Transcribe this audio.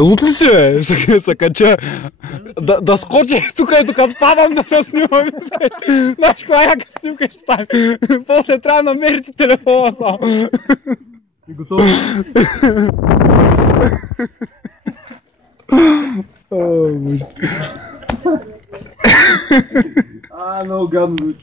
Лут ли си, бе? Се кача. Да скочи тук и докато падам да те снимам, искаш. Знаеш коя яка снимка ще стане. После трябва да намерите телефона само. И готово. О, боже. Много гадно.